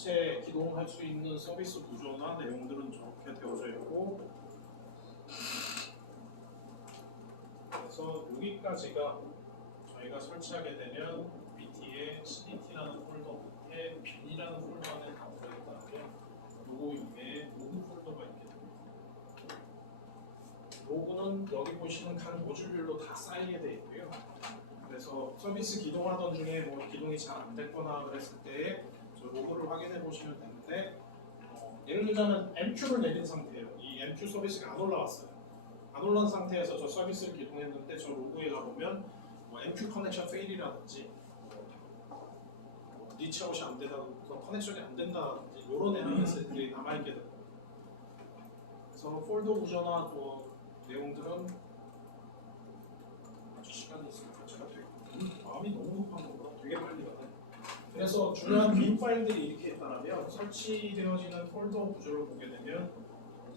전체 기동할 수 있는 서비스 구조나 내용들은 저렇게 되어져 있고, 그래서 여기까지가 저희가 설치하게 되면 BT에 CDT라는 폴더 밑에 빈이라는 폴더 안에 다 들어있다면 요거 이외에 로그 폴더가 있게 됩니다. 로그는 여기 보시는 각 모듈별로 다 쌓이게 돼 있고요. 그래서 서비스 기동하던 중에 뭐 기동이 잘 안 됐거나 그랬을 때 저 로그를 확인해 보시면 되는데, 예를 들자면 MQ를 내린 상태예요. 이 MQ 서비스가 안 올라왔어요. 안 올라온 상태에서 저 서비스를 기동했는데 저 로그에 가보면 MQ 커넥션 페일이라든지 리치아웃이 안 되다, 커넥션이 안 된다든지 이런 에러 메시지들이 남아있게 됩니다. 그래서 폴더 구조나 또 내용들은 아주 시간이 있으니까 제가 되게 마음이 너무 급한 거구나. 되게 빨리 가네. 그래서 중요한 빈 파일들이 이렇게 있다면 설치되어지는 폴더 구조를 보게 되면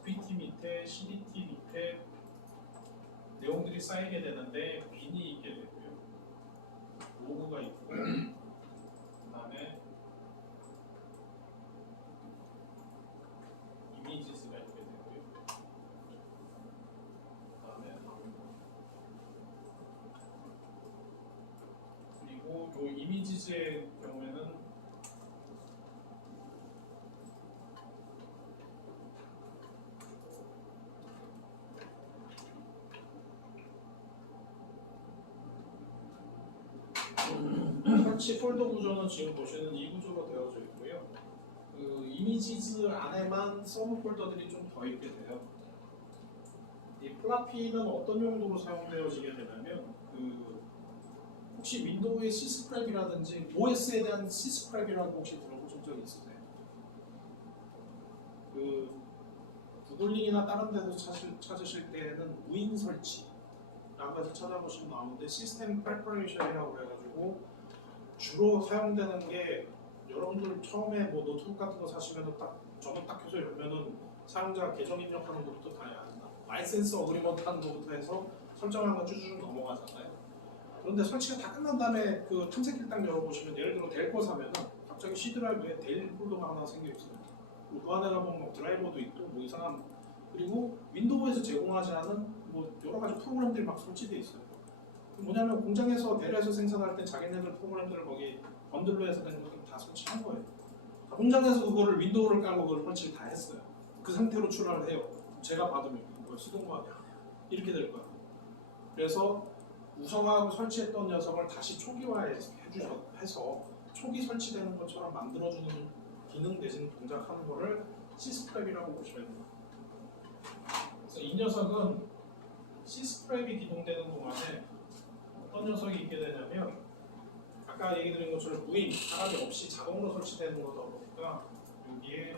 PT 밑에 CDT 밑에 내용들이 쌓이게 되는데 빈이 있게 되고요. 로그가 있고 그 다음에 이미지스가 있게 되고요. 그 다음에 그리고 이 이미지스의 경우에는 설치 폴더 구조는 지금 보시는 이 구조로 되어져 있고요. 그 이미지즈 안에만 서브 폴더들이 좀 더 있게 돼요. 이 플라피는 어떤 용도로 사용되어지게 되냐면, 혹시 윈도우의 시스프랩이라든지 OS에 대한 시스프랩이라고 혹시 들어보신 적 있으세요? 구글링이나 다른 데서 찾으실 때는 무인 설치 라고 해서 찾아보시면 나오는데, 시스템 프레퍼레이션이라고 해가지고 주로 사용되는 게, 여러분들 처음에 뭐 노트북 같은 거 사시면 저도 딱 해서 열면은 사용자 계정 입력하는 것부터 다 해야 한다. 라이센스 어그리먼트 하는 것부터 해서 설정하는 거 쭉쭉 넘어가잖아요. 그런데 설치가 다 끝난 다음에 그 탐색기를 딱 열어보시면, 예를 들어 델 거 사면은 갑자기 C 드라이브에 델 폴더가 하나 생겨 있어요. 그 안에 가보면 뭐 드라이버도 있고 뭐 이상한, 그리고 윈도우에서 제공하지 않은 뭐 여러 가지 프로그램들이 막 설치되어 있어요. 뭐냐면 공장에서 델에서 생산할 때 자기네들 프로그램들을 거기 번들로 해서 된 것들 다 설치한 거예요. 공장에서 그거를 윈도우를 깔고 그걸 설치를 다 했어요. 그 상태로 출하를 해요. 제가 받으면 이거 쓰던 거 아니야? 이렇게 될 거야. 그래서 우성하고 설치했던 녀석을 다시 초기화해서 초기 설치되는 것처럼 만들어주는 기능 대신 동작하는 거를 시스프랩이라고 보시면 됩니다. 그래서 이 녀석은 시스프랩이 기동되는 동안에 어떤 녀석이 있게 되냐면, 아까 얘기 드린 것처럼 무인, 사람이 없이 자동으로 설치되는 거다 보니까 여기에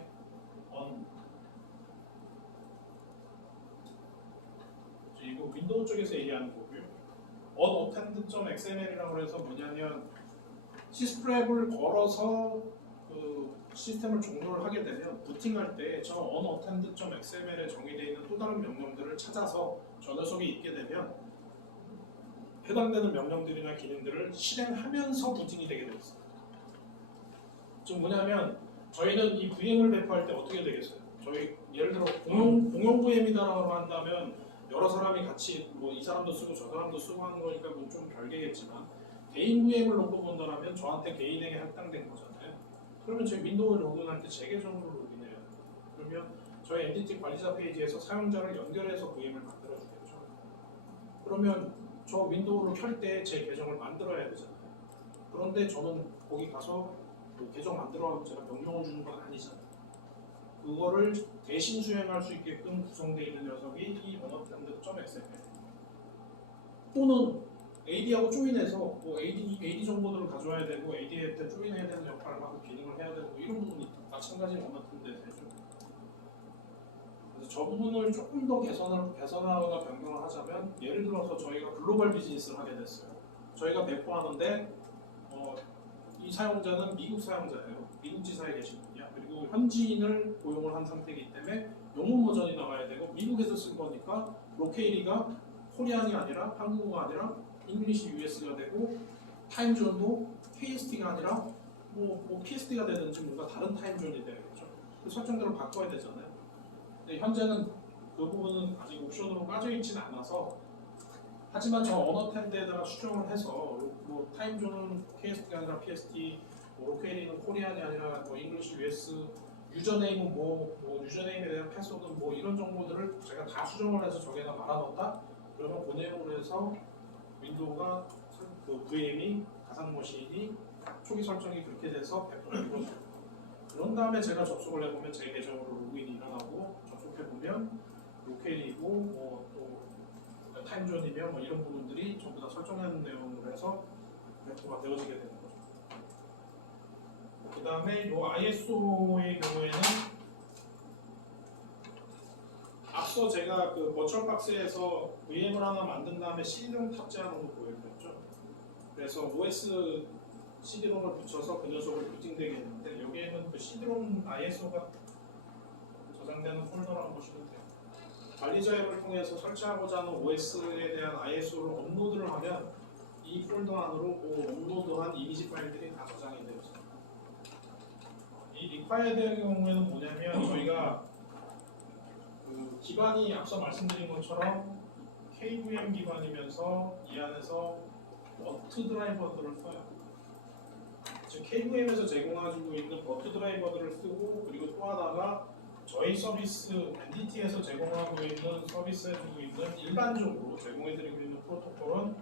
이거 윈도우 쪽에서 얘기하는 거고요. unattended.xml이라고 해서 뭐냐면, 시스프랩을 걸어서 그 시스템을 종료를 하게 되면 부팅할 때 저 unattended.xml에 정의되어 있는 또 다른 명령들을 찾아서 저 녀석이 있게 되면 해당되는 명령들이나 기능들을 실행하면서 부팅이 되게 되어 있습니다. 즉 뭐냐면, 저희는 이 VM을 배포할 때 어떻게 되겠어요? 저희 예를 들어 공용 VM이다라고 한다면 여러 사람이 같이 뭐 이 사람도 쓰고 저 사람도 쓰고 하는 거니까 뭐 좀 별개겠지만, 개인 VM을 놓고 본다면 저한테 개인에게 할당된 거잖아요. 그러면 제 윈도우 로그인할 때 제 계정으로 로그인해야 돼요. 그러면 저희 엔티티 관리자 페이지에서 사용자를 연결해서 VM을 만들어주겠죠. 그러면 저 윈도우를 켤 때 제 계정을 만들어야 되잖아요. 그런데 저는 거기 가서 뭐 계정 만들어라고 제가 명령을 주는 건 아니잖아요. 그거를 대신 수행할 수 있게끔 구성되어 있는 녀석이 이 unattended.xml, 또는 AD하고 조인해서 뭐 AD 정보들을 가져와야 되고 AD한테 조인해야 되는 역할을 하고 기능을 해야 되고 이런 부분이 마찬가지로 unattended 되죠. 그래서 저 부분을 조금 더 개선하거나 변경을 하자면, 예를 들어서 저희가 글로벌 비즈니스를 하게 됐어요. 저희가 배포하는데 이 사용자는 미국 사용자예요. 미국 지사에 계신 분이야. 그리고 현지인을 고용을 한 상태이기 때문에 영문 버전이 나와야 되고, 미국에서 쓴 거니까 로케이리가 코리안이 아니라 한국어가 아니라 잉글리시 US가 되고, 타임존도 KST가 아니라 뭐 PSD가 되든지 뭔가 다른 타임존이 되겠죠. 그 설정대로 바꿔야 되잖아요. 근데 현재는 그 부분은 아직 옵션으로 빠져 있지는 않아서 하지만 저 언어 템드에다가 수정을 해서 뭐 타임존은 KSD가 아니라 PSD, 뭐 로케이리는 코리안이 아니라 뭐 잉글리시 US, 유저네임은 뭐 유저네임에 대한 패스워드 뭐 이런 정보들을 제가 다 수정을 해서 저기에다 말아넣었다. 그러면 그 내용으로 해서 윈도우가 그 VM이 가상머신이 초기 설정이 그렇게 돼서 100% 이루어져요. 그런 다음에 제가 접속을 해보면 제 계정으로 로그인이 일어나고 접속해보면 로케일이고 뭐또 타임존이며 뭐 이런 부분들이 전부 다 설정하는 내용으로 해서 100%가 되어지게 되는 거죠. 그 다음에 이 ISO의 경우에는 앞서 제가 그 버추얼박스에서 VM을 하나 만든 다음에 CD롬 탑재하는 거 보여드렸죠. 그래서 OS CD롬을 붙여서 그 녀석을 부팅되게 했는데 여기에는 그 CD롬 ISO가 저장되는 폴더라고 보시면 돼요. 관리자 앱을 통해서 설치하고자 하는 OS에 대한 ISO를 업로드를 하면 이 폴더 안으로 그 업로드한 이미지 파일들이 다 저장이 되어 있습니다. 이 리콰이어드의 경우에는 뭐냐면 저희가 그 기반이 앞서 말씀드린 것처럼 KVM 기반이면서 이 안에서 버트 드라이버들을 써요. 즉 KVM에서 제공해주고 있는 버트 드라이버들을 쓰고 그리고 또 하나가 저희 서비스 NDT에서 제공하고 있는 서비스해주고 있는 일반적으로 제공해드리고 있는 프로토콜은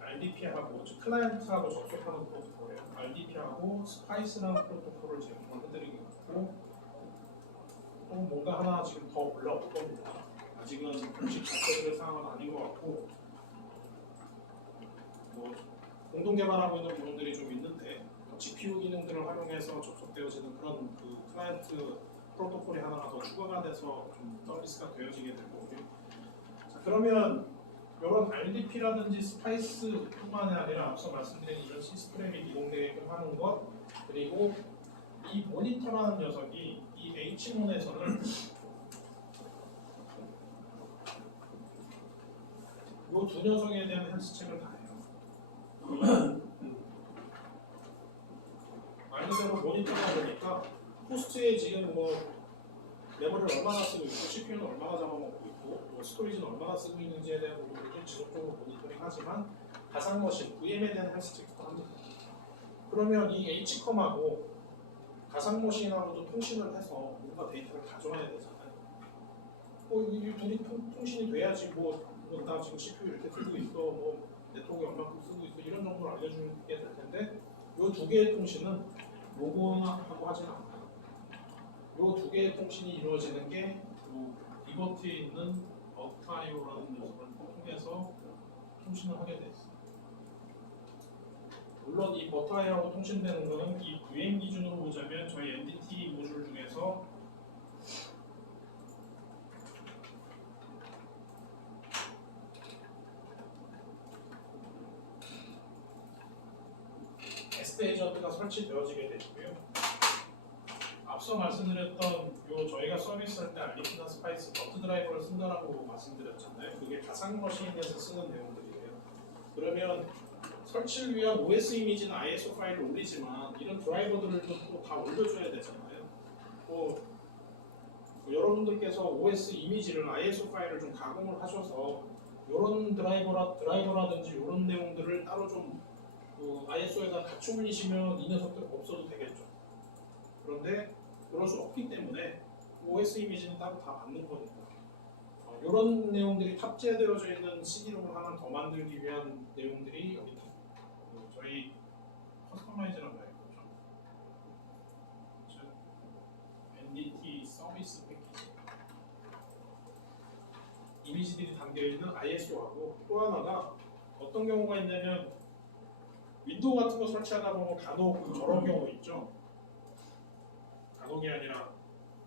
RDP하고 즉 클라이언트하고 접속하는 프로토콜이에요. RDP하고 스파이스라는 프로토콜을 제공을 해드리고 있고 또 뭔가 하나 지금 더 올라올 겁니다. 아직은 공식 작업될 상황은 아닌 것 같고 뭐 공동 개발하고 있는 부분들이 좀 있는데 GPU 기능들을 활용해서 접속되어지는 그런 그 클라이언트 프로토콜이 하나가 더 추가가 돼서 좀 서비스가 되어지게 될 거고요. 자, 그러면 이런 RDP라든지 스파이스뿐만이 아니라 앞서 말씀드린 이런 시스템이 이동되게끔 하는 것 그리고 이 모니터라는 녀석이 이 H몬에서는 이 두 녀석에 대한 헬스 체크를 다 해요. 말 그대로 모니터가 보니까 호스트에 지금 뭐 메모리를 얼마나 쓰고 있고 CPU는 얼마나 잡아먹고 있고 뭐 스토리지는 얼마나 쓰고 있는지에 대한 부분들을 지속적으로 모니터링하지만 가상머신 VM에 대한 헬스 체크도 합니다. 그러면 이 H컴하고 가상머신하고도 통신을 해서 뭔가 데이터를 가져와야 되잖아요. 이 둘이 통신이 돼야지 나 지금 CPU 이렇게 쓰고 있어, 뭐 네트워크 얼마큼 쓰고 있어 이런 정보를 알려주게 될 텐데 이 두 개의 통신은 로그온하고 하진 않아요. 이 두 개의 통신이 이루어지는 게 리버트에 있는 버트IO라는 녀석을 통해서 통신을 하게 돼 있어요. 물론 이 버트IO하고 통신되는 것은 이 VM 기준으로 보자면 저희 NDT 모듈 중에서 에이전트가 설치되어지게 되고요. 앞서 말씀드렸던 저희가 서비스할 때 RDP나 스파이스 버트 드라이버를 쓴다라고 말씀드렸잖아요. 그게 가상머신에서 쓰는 내용들이에요. 그러면 설치를 위한 OS 이미지는 ISO 파일을 올리지만 이런 드라이버들을 또 다 올려줘야 되잖아요. 또 여러분들께서 OS 이미지를 ISO 파일을 좀 가공을 하셔서 이런 드라이버라든지 이런 내용들을 따로 좀 ISO에다 같이 올리시면 이 녀석들 없어도 되겠죠. 그런데 그럴 수 없기 때문에 OS 이미지는 따로 다 만든 거니까 이런 내용들이 탑재되어져 있는 CD롬을 하나 더 만들기 위한 내용들이 여기 저희 커스터마이즈라고 해요. 즉 NDT 서비스 패키지 이미지들이 담겨있는 ISO하고 또 하나가 어떤 경우가 있냐면 윈도우 같은 거 설치하다 보면 간혹 저런 경우 있죠. 간혹이 아니라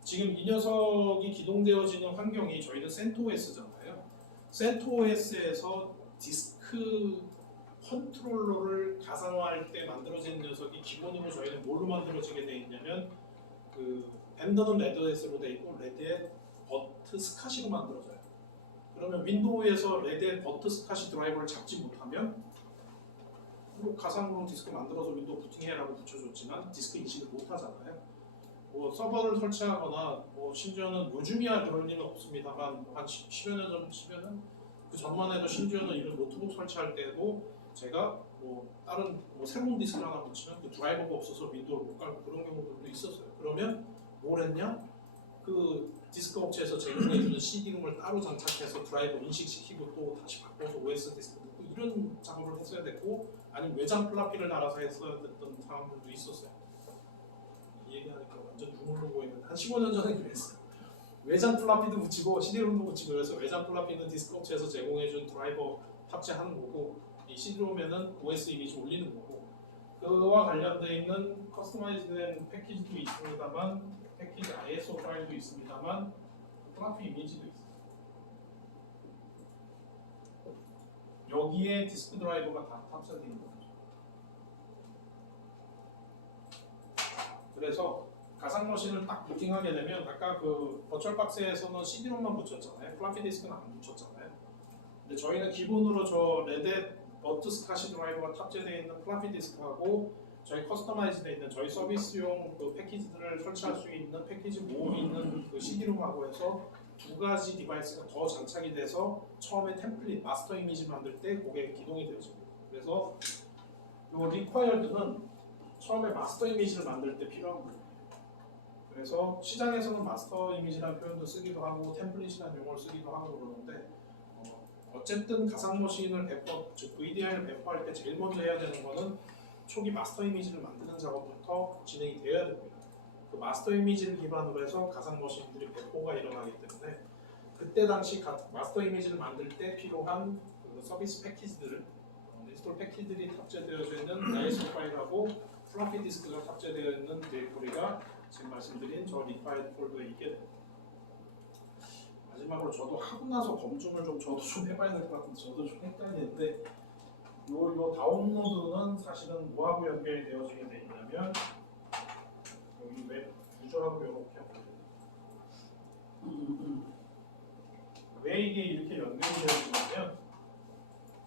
지금 이 녀석이 기동되어지는 환경이 저희는 CentOS잖아요. CentOS에서 디스크 컨트롤러를 가상화할 때 만들어진 녀석이 기본으로 저희는 뭘로 만들어지게 돼 있냐면 그 벤더는 레드햇으로 돼 있고 레드햇 버트 스카시로 만들어져요. 그러면 윈도우에서 레드햇 버트 스카시 드라이버를 잡지 못하면 뭐 가상으로 디스크 만들어서 윈도우 부팅해라고 붙여줬지만 디스크 인식을 못 하잖아요. 뭐 서버를 설치하거나 뭐 심지어는 요즘이야 그럴 일은 없습니다만 한 10여 년 전, 10여 년? 그 전만 해도 심지어는 이런 노트북 설치할 때도 제가 뭐 다른 뭐 새로운 디스크를 하나 붙이면 그 드라이버가 없어서 윈도우를 못 깔고 그런 경우들도 있었어요. 그러면 뭘 했냐? 그 디스크 업체에서 제공해주는 CD롬을 따로 장착해서 드라이버 인식시키고 또 다시 바꿔서 OS 디스크 넣고 이런 작업을 했어야 됐고 아니면 외장 플라피를 달아서 했어야 됐던 상황들도 있었어요. 이 얘기하니까 완전 눈물로 보이는데 한 15년 전에 그랬어요. 외장 플라피도 붙이고 CD롬도 붙이고 그래서 외장 플라피는 디스크 업체에서 제공해준 드라이버 탑재하는 거고 이 CD롬에는 OS 이미지 올리는 거고 그와 관련되어 있는 커스터마이즈된 패키지도 있습니다만 패키지 ISO 파일도 있습니다만 플라피 이미지도 있어요. 여기에 디스크 드라이버가 다 탑재되어 있는 거죠. 그래서 가상 머신을 딱 부팅하게 되면 아까 그 버추얼 박스에서는 CD롬만 붙였잖아요. 플라피 디스크는 안 붙였잖아요. 근데 저희는 기본으로 저 레드 버트 스카시 드라이버가 탑재되어 있는 플라피 디스크하고 저희 커스터마이즈되어 있는 저희 서비스용 그 패키지들을 설치할 수 있는 패키지 모음이 있는 그 CD롬하고 해서 두 가지 디바이스가 더 장착이 돼서 처음에 템플릿 마스터 이미지 만들 때 그게 기동이 되어집니다. 그래서 이 리ኳ이어드는 처음에 마스터 이미지를 만들 때 필요한 거예요. 그래서 시장에서는 마스터 이미지라는 표현도 쓰기도 하고 템플릿이라는 용어를 쓰기도 하고 그러는데 어쨌든 가상 머신을 즉 VDI를 배포할 때 제일 먼저 해야 되는 거는 초기 마스터 이미지를 만드는 작업부터 진행이 되어야 됩니다. 그 마스터 이미지를 기반으로 해서 가상 머신들이 배포가 일어나기 때문에 그때 당시 마스터 이미지를 만들 때 필요한 그 서비스 패키지들을 인스톨 패키지들이 탑재되어져 있는 ISO 파일하고 플로피 디스크가 탑재되어 있는 디렉토리가 지금 말씀드린 저 리파이드 폴더에 있게 됩니다. 마지막으로 저도 하고 나서 검증을 저도 좀 해봐야 될 것 같은데 저도 좀 헷갈리는데 요 다운로드는 사실은 뭐하고 연결이 되어지게 돼 있냐면 여기 웹 유저하고 이렇게 왜 이게 이렇게 연결이 되어지냐면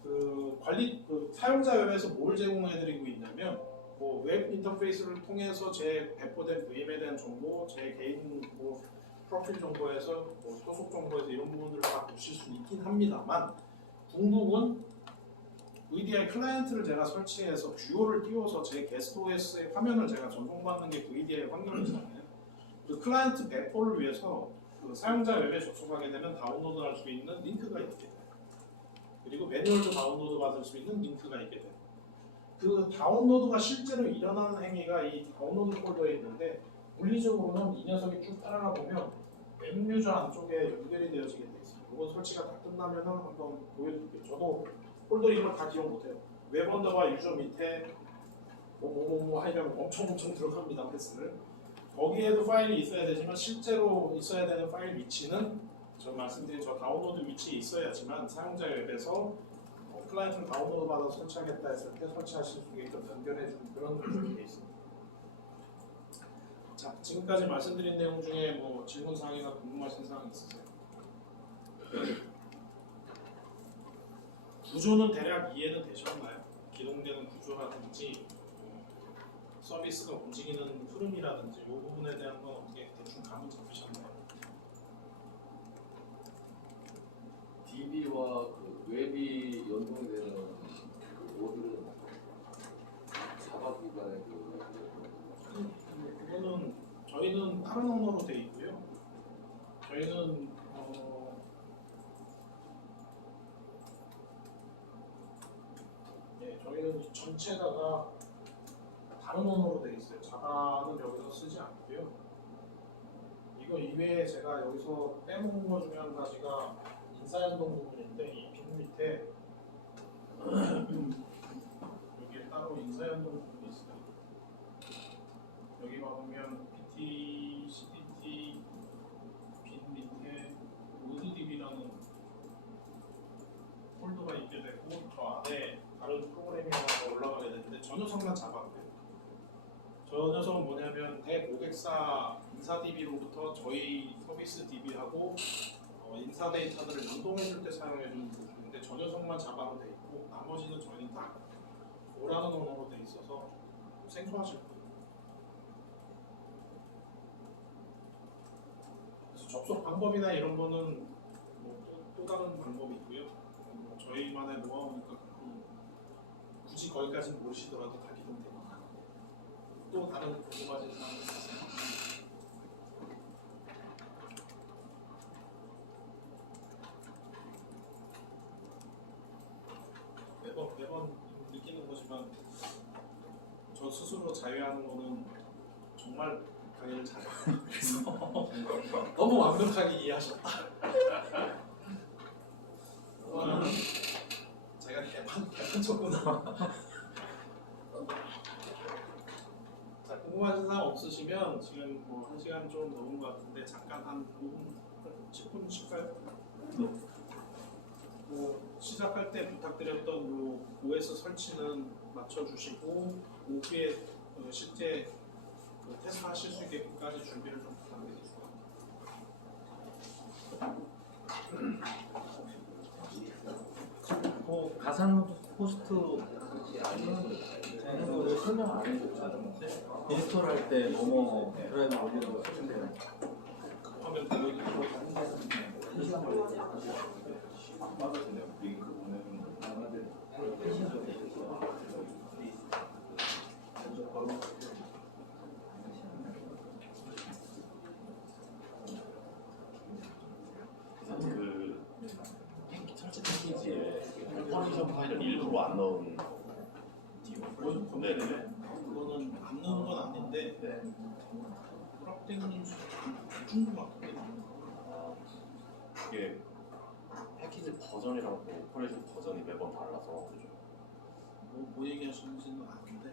그 관리 그 사용자 웹에서 뭘 제공해드리고 있냐면 뭐 웹 인터페이스를 통해서 제 배포된 VM에 대한 정보, 제 개인 뭐 프로필 정보에서 뭐 소속 정보에서 이런 부분들을 다 보실 수 있긴 합니다만 궁극은 VDI 클라이언트를 제가 설치해서 뷰어를 띄워서 제 게스트 OS의 화면을 제가 전송받는 게 VDI 환경이잖아요. 그 클라이언트 배포를 위해서 그 사용자 웹에 접속하게 되면 다운로드할 수 있는 링크가 있게 돼요. 그리고 매뉴얼도 다운로드 받을 수 있는 링크가 있게 돼요. 그 다운로드가 실제로 일어나는 행위가 이 다운로드 폴더에 있는데 물리적으로는 이 녀석이 쭉 따라가 보면 웹 유저 안쪽에 연결이 되어지게 돼 있어요. 이건 설치가 다 끝나면은 한번 보여드릴게요. 저도 폴더 이름을 다 기억 못해요. 웹 언더바 유저 밑에 뭐뭐뭐 하면 엄청 들어갑니다. 패스를. 거기에도 파일이 있어야 되지만 실제로 있어야 되는 파일 위치는 저 말씀드린 저 다운로드 위치에 있어야지만 사용자 웹에서 클라이언트를 다운로드 받아서 설치하겠다 했을 때 설치하실 수 있게끔 연결해주는 그런 구조로 되어 있습니다. 자, 지금까지 말씀드린 내용 중에 뭐 질문 사항이나 궁금하신 사항 있으세요? 구조는 대략 이해는 되셨나요? 기동되는 구조라든지 서비스가 움직이는 흐름이라든지 이 부분에 대한 건 어떻게 대충 감을 잡으셨나요? DB와 그 웹이 연동이 되는 그 모듈은 자바 기반의 그거는 저희는 다른 언어로 되어 있고요. 저희는 저희는 전체가 다른 언어로 되어 있어요. 자바는 여기서 쓰지 않고요. 이거 이외에 제가 여기서 빼먹은 것 중에 한 가지가 인사연동 부분인데 이 빈 밑에 여기에 따로 인사연동 부분이 있어요. 여기 보면 PT, CDT 빈 밑에 ODDB라는 폴더가 있게 되고 저 안에 다른 프로그램이 하나 올라가게 되는데 저 녀석만 잡았고요. 저 녀석은 뭐냐면 대고객사 인사 DB로부터 저희 서비스 DB하고 인사 데이터들을 연동해줄 때 사용해주는 부분인데 저 녀석만 자바로 돼 있고 나머지는 저희는 다 오라는 언어로 돼 있어서 생소하실 거예요. 그래서 접속 방법이나 이런 거는 또 다른 방법이 있고요. 뭐 저희만의 노하우니까 굳이 거기까지는 모르시더라도 다 기능됩니다. 또 다른 궁금하신 사항 있으세요? 매번 느끼는 거지만 저 스스로 자유하는 거는 정말 강의를 잘해요. 그래서 너무 완벽하게 이해하셨다. 제가 개판 쳤구나. 자, 궁금하신 사항 없으시면 지금 뭐 1시간 좀 넘은 것 같은데 잠깐 한 5분, 10분 쉴까요? 뭐 시작할 때 부탁드렸던 요 OS 설치는 맞춰주시고 오후에 실제 테스트 하실 수 있게까지 준비를 좀 부탁드리겠습니다. 가상 호스트 되는 거를 설명 안 해줬잖아요. 인스톨 할 때 뭐뭐 드라이브 올리는 거 쓰는데요. 화면 보여드리고 링크 보내면 그 설치 패키지에 퍼미션 파일을 일부러 안 넣은 네네. 그거는 안 넣은 건 아닌데 호락되는 중국 같은데 이게 패키지 버전이랑 오퍼레이션 버전이 매번 달라서 뭐 얘기하시는지는 아는데